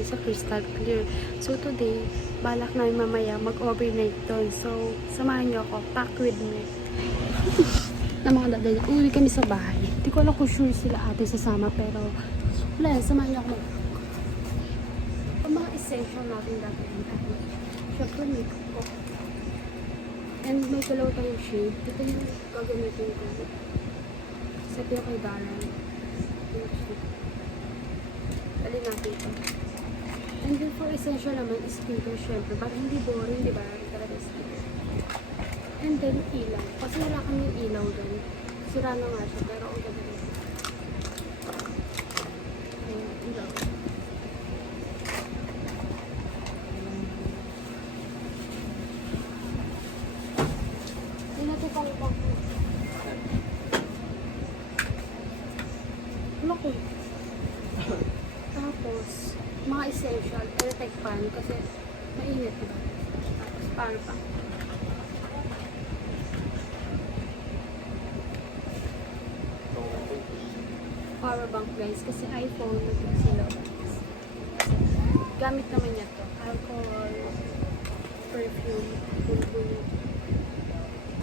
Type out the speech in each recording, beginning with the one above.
kami sa Crystal Clear. So today, balak namin mamaya mag-overnight doon. So, samahan niyo ako. Pack with me. Na mga dadali. Uwi kami sa bahay. Hindi ko alam kung sure sila ate sasama, pero wala, samahan niyo ako mag ang mga essential natin gagawin natin. Siyempre, makeup ko. And may dalawa tayong shade. Ito yung gagamitin ko. Sabi ko kay Darren. Dali natin ito. And then for essential naman is skincare syempre. Para hindi boring, di ba? Talaga skincare. And then ilaw. Kasi wala kami ilaw doon. Sira na nga siya. Pero ang ganda rin. Ayan, ilaw. Hindi natin pang loko. Tapos, mga essential, electric fan kasi mainit, diba? Tapos, paano pa? Power bank guys, kasi iPhone, sila. Gamit naman niya to. Alcohol, perfume, bulbul.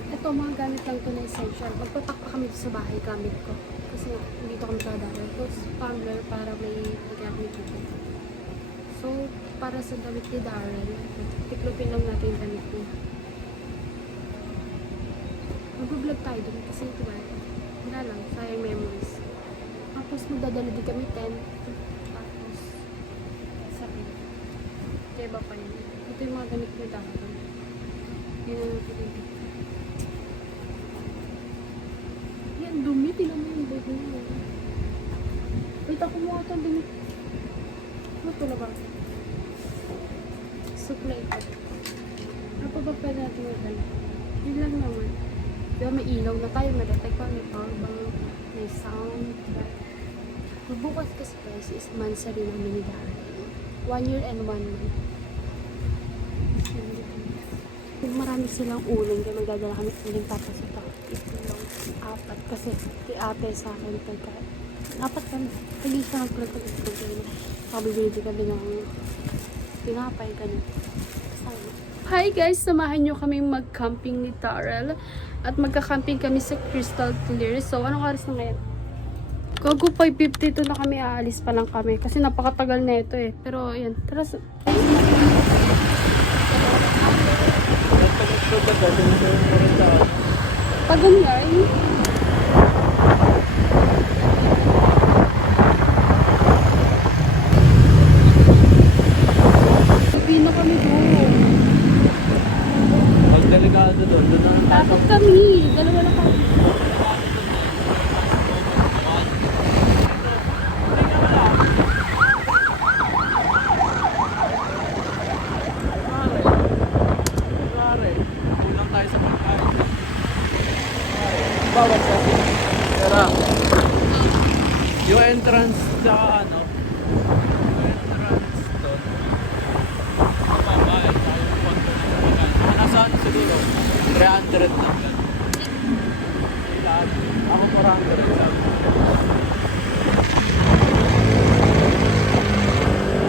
Ito, mga gamit lang to na essential. Magpapak pa kami sa bahay, gamit ko. Kasi dito kami sa Darren. Tapos, tumbler para may gamit dito. So, para sa damit ni Darren, tiklopin lang natin yung damit niya. Mag-vlog tayo dun kasi ito ba? Wala lang, sayang memories. Tapos, magdadala din kami tent. Tapos, sabi. Kaya ba pa yun? Ito yung mga damit ni Darren. Yan ang natin. Yan, dumi. Tingnan mo yung bag niya. Wait, ako mo ito dumi. Ito na ba? Supply ko. Ano pa ba pwede natin magdala? Yun lang naman. Diba may ilaw na tayo, may detect pa, may power bank, may sound. Bukas kasi guys is mansari namin ni Darren. 1 year and 1 month. Kung marami silang uling, kaya magdadala kami uling tapos ito. Ito lang, 4 kasi di ate sa akin pagka 4 kami. Hindi siya nagplag-pag-pag kayo. Pabibili kami ng pinapay, ganun. Hi guys! Samahan nyo kami mag-camping ni Tarel. At magka-camping kami sa Crystal Clear. So, anong oras na ngayon? Gago 5:52 na kami, aalis pa lang kami. Kasi napakatagal na ito eh. Pero, ayan. Tara sa... Pagod nga eh. Pino kami doon. Pag delikado doon na Takot kami. Dalawa lang kami. kulang tayo sa pagkain. Bawat sa tara. Yung entrance tsaka ano, yung entrance doon. Mababa eh, tayo yung konto ng pagkain. Mga nasa ano siguro, 300 lang yan. Lahat. Ako 400 sabi.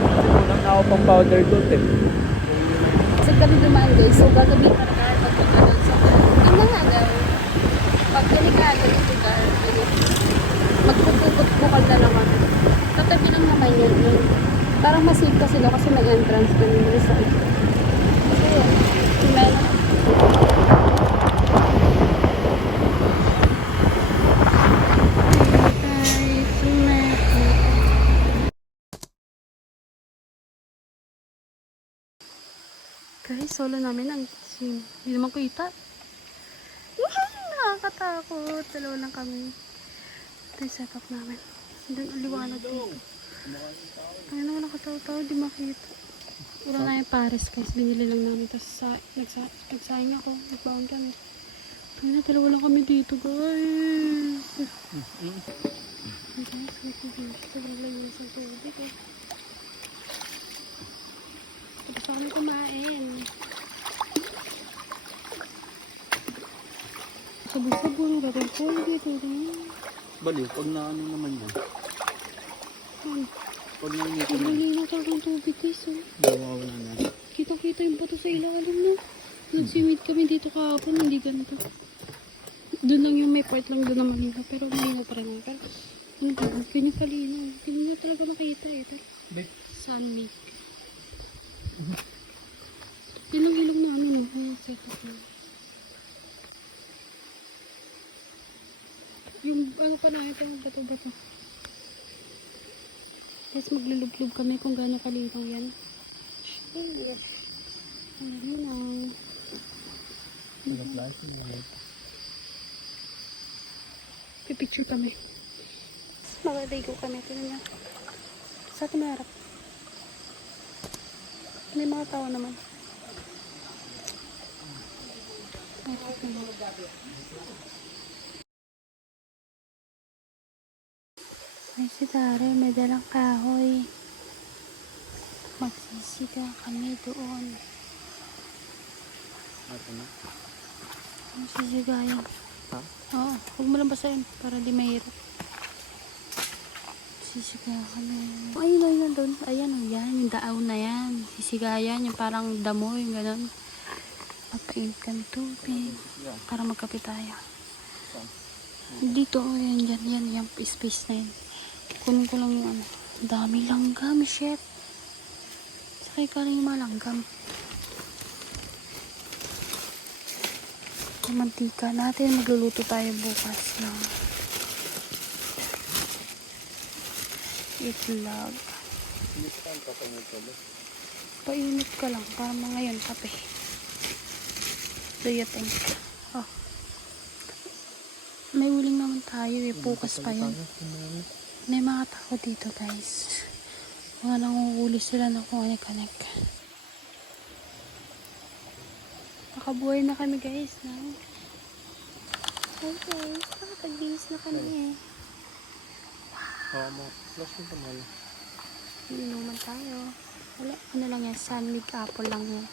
Kasi kulang na ako pang powder doon eh. Kasi kami dumaan guys. So, gagabi pa na pagpunta doon sa... Tingnan nga daw. Pag delikado yung lugar, magpupukot-bukal na naman. Tatabi lang naman yan. Parang masave kasi daw kasi may entrance pa yung resort. So, yun. Meron. Guys, solo namin ang swim. Hindi naman kita. Nakakatakot. Dalawa lang kami. Ito yung setup namin. Doon aliwanag dito. Ay naman nakataw-taw. Di makita. Wala na yung pares guys. Binili lang namin. Tapos nagsayang ako. Nagbaon kami. Ay na, dalawa lang kami dito guys. Gusto kami kumain. Sabon-sabon, gatong pool dito. Baliw, pag na ano naman yan. Pag nainit Sobrang linaw talaga ng tubig guys. Oh. mawawala na. Kitang-kita yung bato sa ilalim no. Nagsimid kami dito kahapon, hindi ganito. Doon lang yung may part lang doon na malinaw. Pero malinaw pa rin. Pero ano ba? Ganyan kalinaw. Hindi mo na talaga makita eh. Bit. Sunny. Yan ang ilong namin. Ayan, set up na. Yung ano pa nakita yung bato-bato. Guys, maglulublog kami kung gaano kalinaw yan. Ayan yun ang... Pipicture kami. Makaligo kami. Tignan niya. Sa atin may harap. May mga tao naman. Ay, si Tare, may dalang kahoy. Magsisiga kami doon. Ato na. Magsisigayan. Ha? Oo, huwag mo lang basahin para di mahirap. Sisiga kami. Ayun, ayun, doon. Ayan, oh, yan. Yung daaw na yan. Sisigayan, yung parang damo, yung gano'n. Magpainit kami tubig. Para magkape tayo. Dito, oh, yan, yan, yung space na yun. Kunin ko lang yung ano. Dami langgam, shit. Sakay ka lang yung mga langgam. Yung mantika natin, magluluto tayo bukas ng itlog. Hindi ko tayo papainit ko ba? Painit ka lang para ngayon kape. Do you think? Oh. May uling naman tayo eh. Bukas pa yun. May mga tao dito guys. Mga nanguhuli sila ng kung anek-anek. Nakabuhay na kami guys. No? Hi guys. Nakakagis na kami eh. Oo mo. Plus mo pamal. Inuman tayo. Wala, ano lang yan. Sunmig apple lang yan.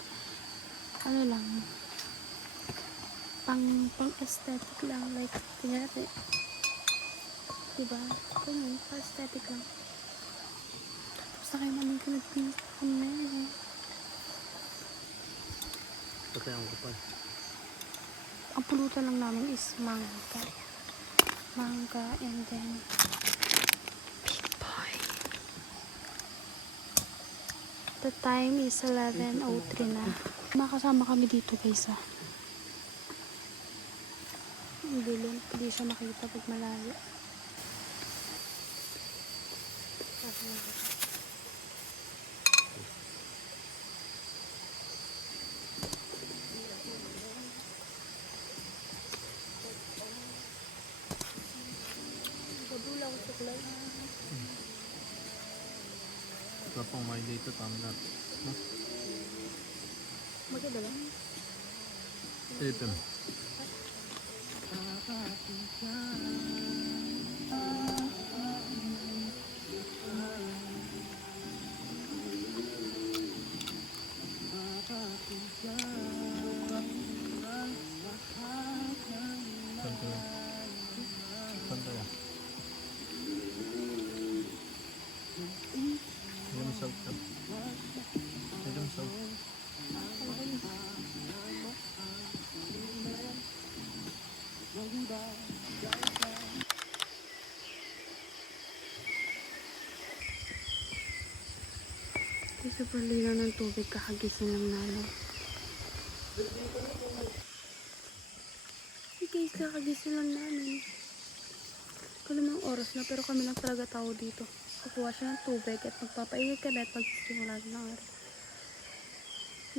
Ano lang. Pang aesthetic lang. Like, tingnan natin. Diba? Ganyan. Pang aesthetic lang. Tapos na kayo namin pinagpinta kami. Pati ang kapal. Ang pulutan lang namin is mangga. Mangga and then big boy. The time is 11:03 na. Makasama kami dito guys ah. Ang dilim. Hindi siya makita pag malayo. Badula ko suklay. Ito pong may dito tanda. Maganda lang. Ito. Santa ya. Yung salt ka. Yung salt. Super linaw ng tubig, kakagising lang namin. Hey guys, kakagising lang namin. Kalamang oras na, pero kami lang talaga tao dito. Kukuha siya ng tubig at magpapainit kami at magsisimula ng araw.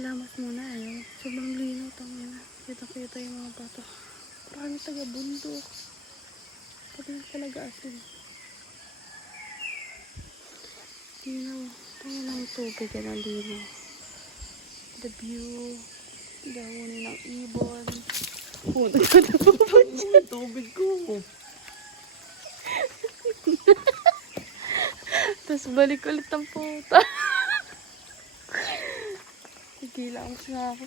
Lamas muna eh. Sobrang linaw, tangin na. Kita-kita yung mga bato. Parang taga-bundok. Pati lang talaga asin. Linaw. Tangin lang tubig yan ang linaw. The view. Dahunin ng ibon. Puno ko na po dyan. Tubig ko. Tapos balik ulit ang puta. Tigila ang nga ako.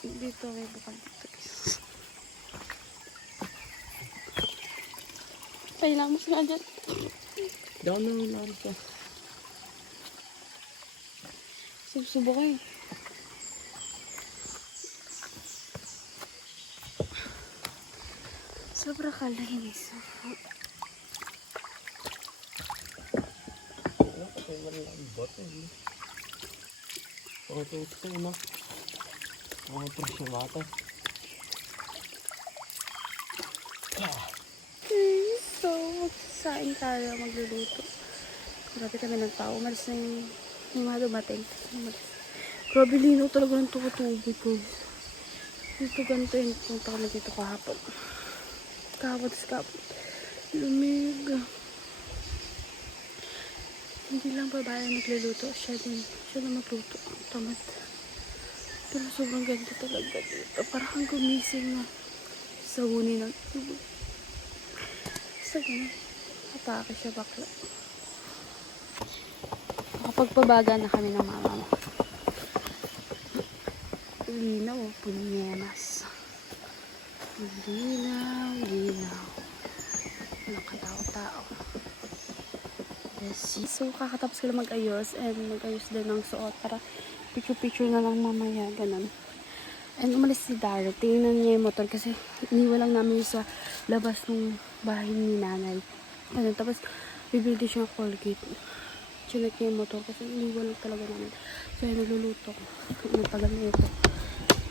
Dito may bukal dito. Kailangan mo nga dyan. Down na yung lari ka. Subsubo ko eh. Sobra kalinis. Ano ka tayo malaking bot eh. Pangatutos ko yun ah. Pangatutos yung bata. Okay, so magsasain tayo, magluluto. Grabe kami ng tao. Umalis na yung mga dumating. Grabe lino talaga ng tubig ko. Dito ganito yung punta kami dito kahapon. Kahapon. Lumig. Hindi lang babae nagluluto. Siya na magluto. Tamad. Pero sobrang ganda talaga dito. Parang kang gumising na sa huni ng tubig. Sa ganun. Atake siya bakla. Nakapagpabaga na kami ng mama mo. Linaw, punyenas. Linaw. Walang katao-tao. Yes. So, kakatapos ko lang mag-ayos and mag-ayos din ng suot para picture-picture na lang mamaya. Ganun. And umalis si Dara. Tingnan niya yung motor kasi iniwan lang namin sa labas ng bahay ni nanay. Ganun. Tapos, bibili din siya ng Colgate. Chinek niya yung motor kasi iniwan lang talaga namin. So, nagluluto ko. Ang tagal na ito.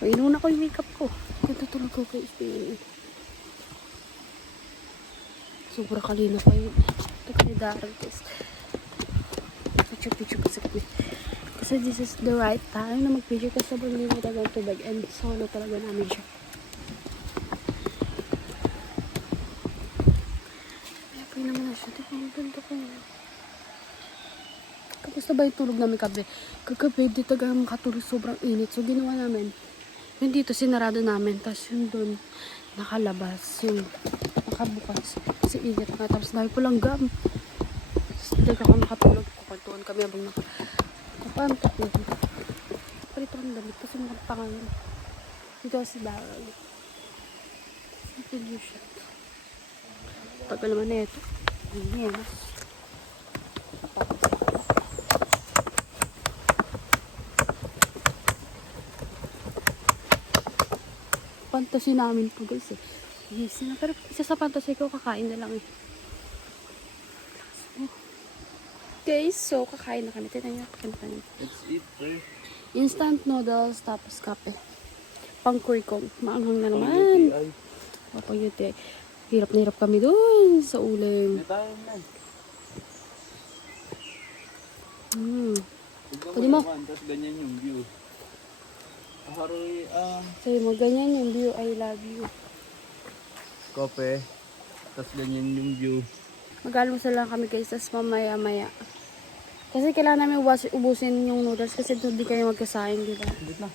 Inuna ko yung makeup ko. Tutulog ko kay Spain. Sobrang kalino pa yun. Ito kay Darren guys. Picture kasi kami. Kasi this is the right time na mag-picture kasi sobrang lino talaga ang tubig. And solo talaga namin siya. Ay, pwede naman na siya. Diba, ang ganda ko. Kamusta ba yung tulog namin kabe? Kagabi, dito talaga makatulog sobrang init. So, ginawa namin. Yung dito, sinarado namin. Tapos yung doon, nakalabas. Yung nakabukas. Kasi init na. Tapos dahil po lang gam. Tapos hindi ako makatulog. Kukantuan kami habang nakapantok na. Parito kami damit. Kasi makapangalan. Dito ako si Darrell. Introduction. Tagal naman na ito. Ayan. Fantasy namin po guys eh. Yes na. Pero isa sa fantasy ko, kakain na lang eh. Guys, so kakain na kami. Tignan niyo. Let's eat, bro. Instant noodles, tapos kape. Pang kurikong. Maanghang na naman. Pang UTI. Hirap na hirap kami dun sa uling. May tayo na. Pwede mo. Tapos ganyan yung view. Haroy, Sabi mo, ganyan yung view. I love you. Kope. Tapos ganyan yung view. Mag-almusal lang kami guys, tapos mamaya-maya. Kasi kailangan namin ubusin yung noodles kasi doon di kayo magkasayang, di ba? Wait na.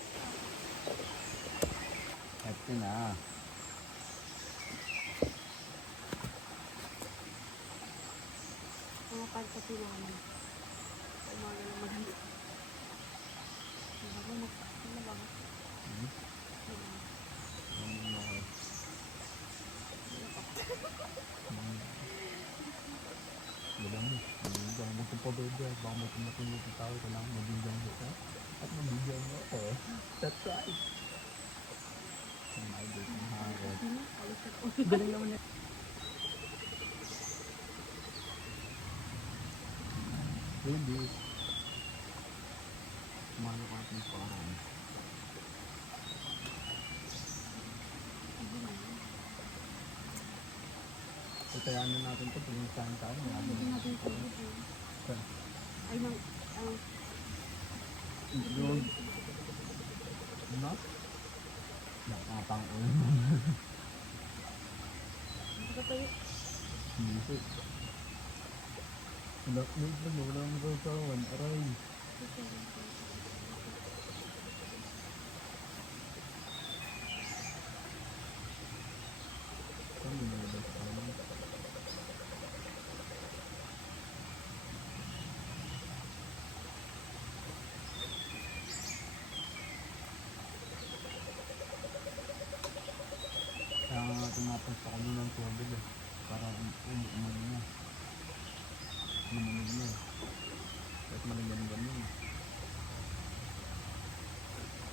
Ito na. Mga fantasy namin. Umaga na maganda. Baka may tumatulog ng tao, kailangan mabigyan mo ito. At mabigyan mo ito. That's right. Oh my God, ang harap. Galing naman yan. Hindi. Kumano ka natin parang. Patayanan natin ito, pinagsahan tayo. Hindi natin ito. Ay, nang, Yun. Ano? Nakapang ulo. Hindi. Wala ang gagawin. Aray. Saan binalabas tayo? Kaya nga tumapas pa kami ng tubig eh. Para umano na. Lumunog na. Kahit malinggan-gan yun.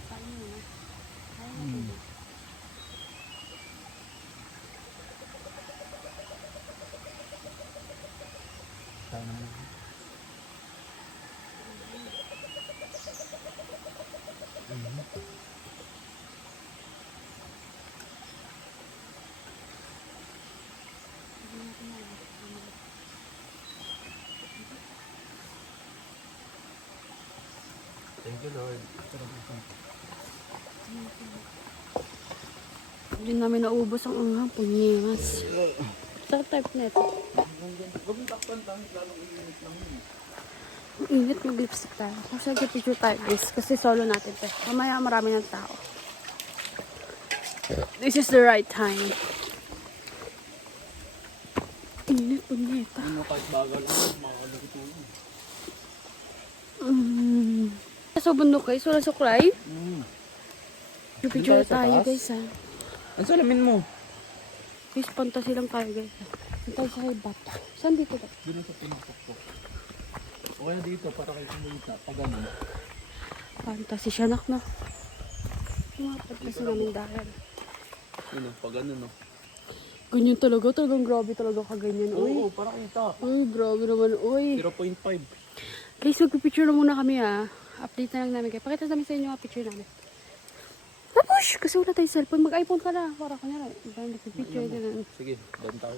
Paano yun? Kaya naman. Thank you, Lord. Hindi namin naubos ang anghang. Punyemas. Sarap type na ito. Gawin takpan tayo, lalong init lang yun. Ang init, mag-lipstick tayo. Kasi picture tayo guys. Kasi solo natin to. Mamaya marami ng tao. This is the right time. Init, punyeta. Ano kahit bagal lang, makakalukot mo. So, bundok guys. Wala suklay. Picture Doon tayo sa tayo taas? guys ha. Ang salamin mo? Guys, fantasy lang tayo guys ha. Antay sa hibat. Saan dito ba? Doon sa pinapokpok. O kaya dito, para kayo kumulita. Pag ganun. Fantasy siya nak na. Kumapad kasi namin dahil. Yun o, pag ganun o. Ganyan talaga. Talagang grabe talaga kaganyan. Uy. Oo, para kita. Uy, grabe naman. Uy. 0.5. Guys, magpipicture na muna kami ha. Update na lang namin kayo. Pakita namin sa inyo ang picture namin. Tapos, kasi wala tayong cellphone. Mag-iPhone ka na. Para ka na. Iba yung nagpipicture na. Sige, doon tayo.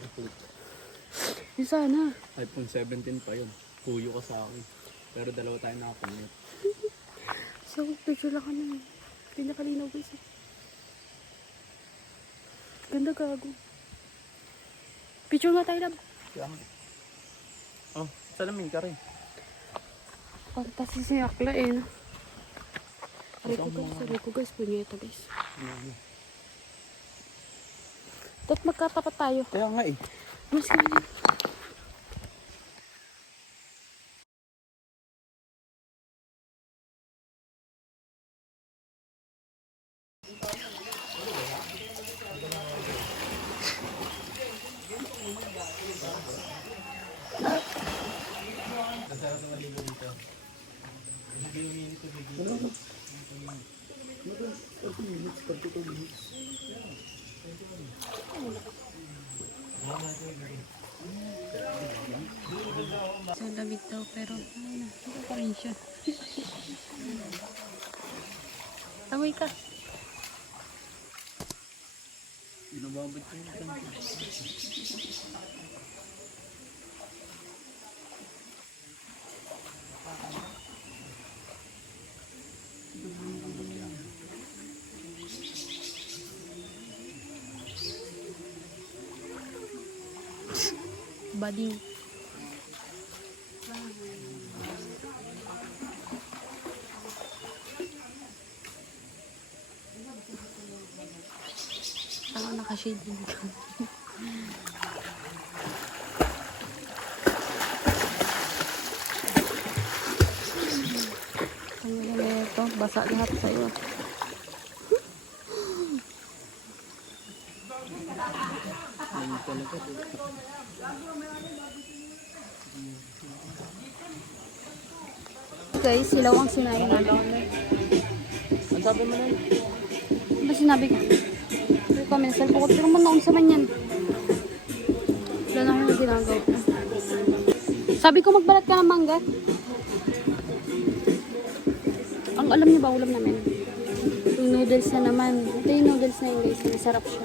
Yung sana. iPhone 17 pa yun. Puyo ka sa akin. Pero dalawa tayo nakakamit. So, picture lang kami. Pinakalinaw guys. Ganda gago. Picture nga tayo lang. Kaya oh, salamin ka rin. Fantasy si Akla eh. No? Sabi ko guys, punyeta guys. Dapat magkatapat tayo. Kaya nga eh. Mas kami na. So, lamig daw pero ano, hindi pa rin siya. Tamoy ka. Binababad ko yung Bading. Ako nakashade din ko. Ang ganda ito. Basa lahat sa iyo. Guys, silaw ang sinabi namin. ang sabi mo nun? Ano ba sinabi ko? Sabi ko, minasal ko. Pero mo naon sa man yan. Wala na akong ginagawa. Sabi ko, magbalat ka ng mangga. Ang alam niyo ba, ulam namin? Yung noodles na naman. Ito yung noodles na yun guys. Masarap siya.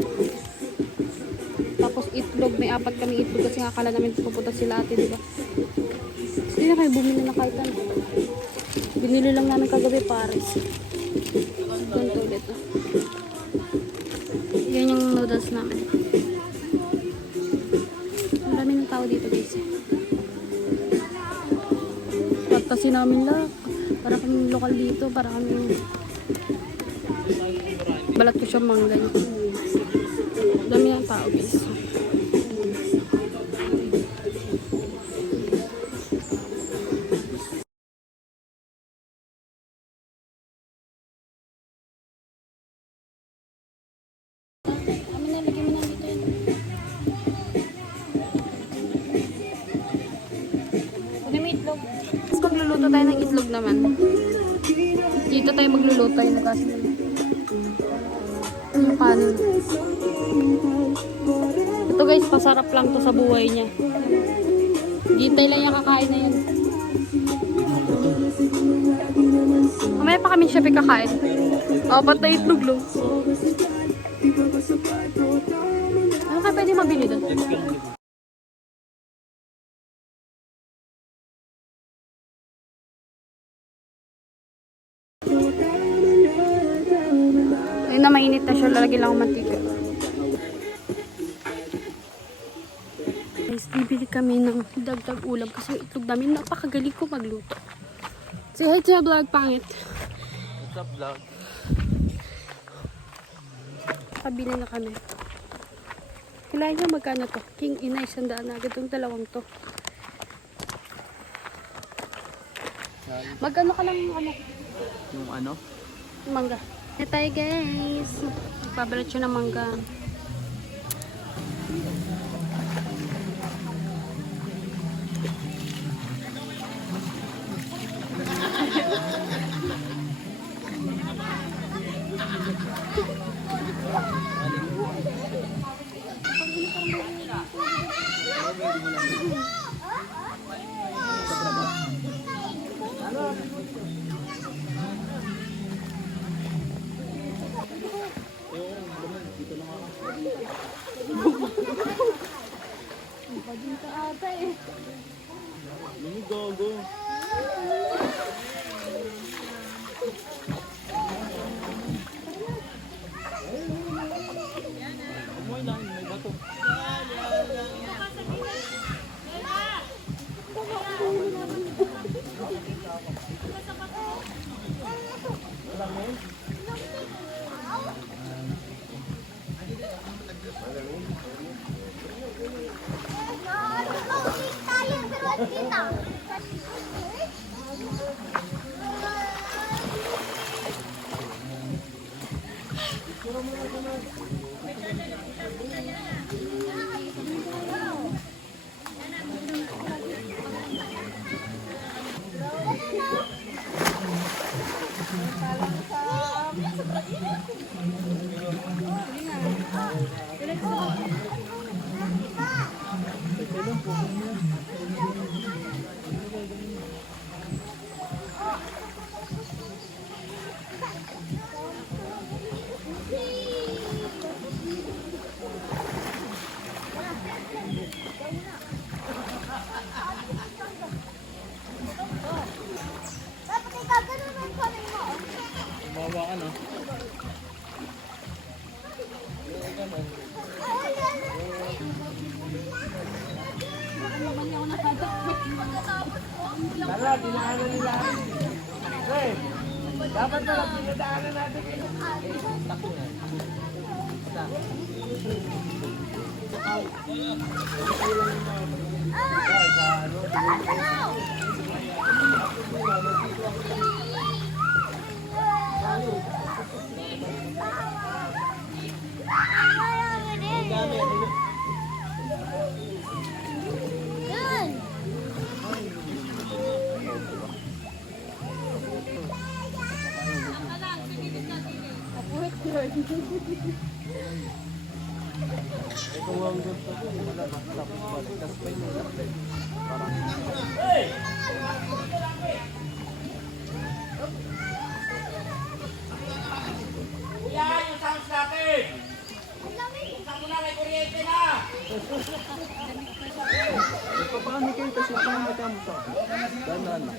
Tapos itlog. May 4 kami itlog kasi nga akala namin pupunta sila ate, diba? Hindi na kayo bumili na kahit ano. Binili lang namin kagabi pares. Ganito ulit. Yan yung noodles namin. Ang dami ng tao dito guys. At kasi namin lang. Para kami lokal dito. Para kami balat ko siya mangga. Dami ng tao guys. Lagyan mo na dito yun. tayo ng itlog naman. Dito tayo magluluto yung gas. Yung kanin. Ito guys, pasarap lang to sa buhay niya. Gintay lang yung kakain na yun. Mamaya pa kami siya kakain. Apat na itlog lang. Ano ka pwede mabili doon? Ayun na, mainit na siya. Lalagyan lang akong mantika. Guys, bibili kami ng dagdag ulam kasi yung itlog namin napakagaling ko magluto. Say hi to your vlog, pangit. What's up, vlog? Kabili na kami. Kailangan nyo magkano to? King ina, 100 na agad itong dalawang to. Magkano ka lang ano? Yung ano? Mangga. Hey tayo guys. Magbabalat siya ng mangga. Yung gogo. Amoy lang, may bato. Bawa ka na. Tara, dinaanan nila. Hey, dapat na lang pinadaanan natin. Ito ang gusto ko. Wala tapos balik. Tapos pa yung lapit. Parang... Hey! Kuya, yung sounds natin! Buksan mo na, may kuryente na! Ito paano kayo kasi paano ka mo sa akin? Danan na.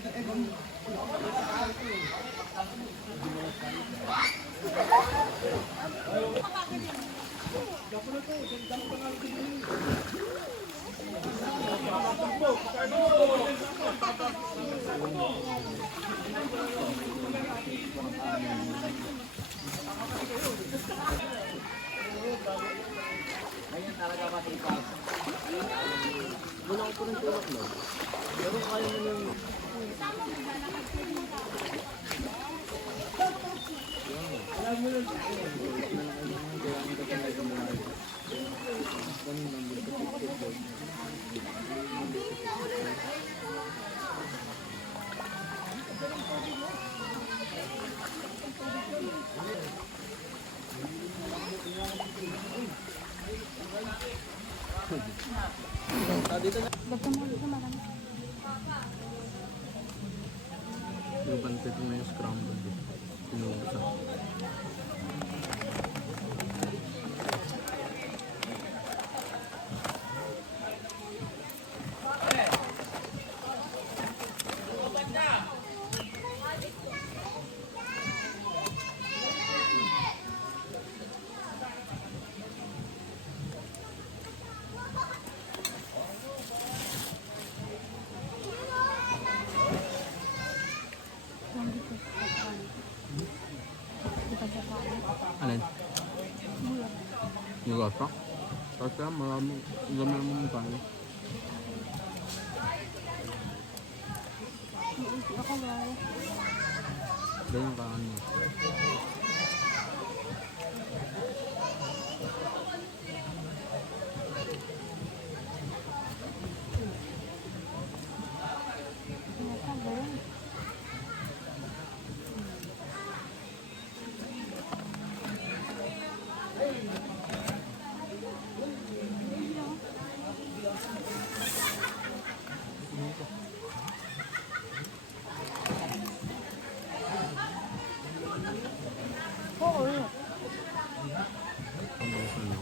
Ganyan talaga matipag. Wala ko rin tulak no. Pero kaya mo nang... Alam mo lang. Ba't mo dito marami? Yung pansit mo yung scrambled. Pinubusan. Nandito sa katawan. Di ba sa katawan? Alin? Bulag. Yung gata? Kasi marami. Dami naman yung kanin. Ako ba? Ganyan ka ano. Nasa ba yun? Oo. Ang busan mo.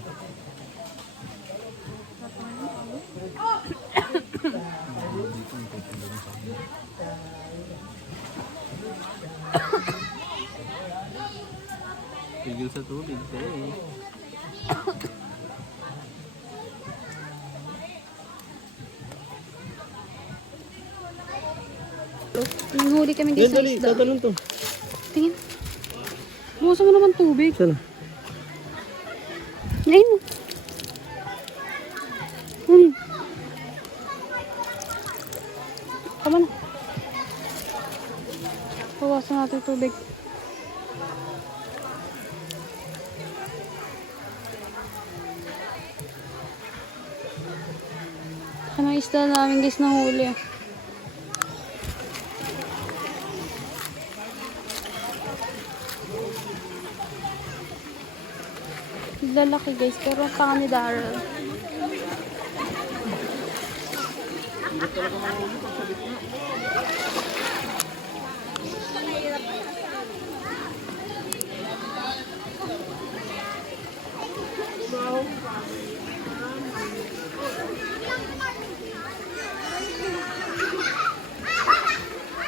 Dito ang tutulong sa akin. Tigil sa tubig. Eh. Nanghuli kami dito sa isda. tatanong to. Tingin. Bukas mo naman tubig. Sana. Ayun mo. Tama na. Bawasan natin tubig. Ano isda namin guys na huli. Lalaki guys, pero ang tanga ni Daryl.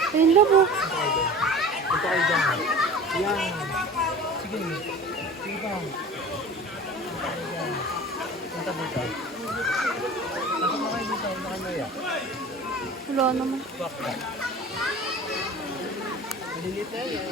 Ayun lang po. Ito kayo dyan. Yan. Sige. Sige pa. Punta dito. Nasaan na kayo dito? Ano kayo ya? Wala naman. Swak ka. Malilit na yan.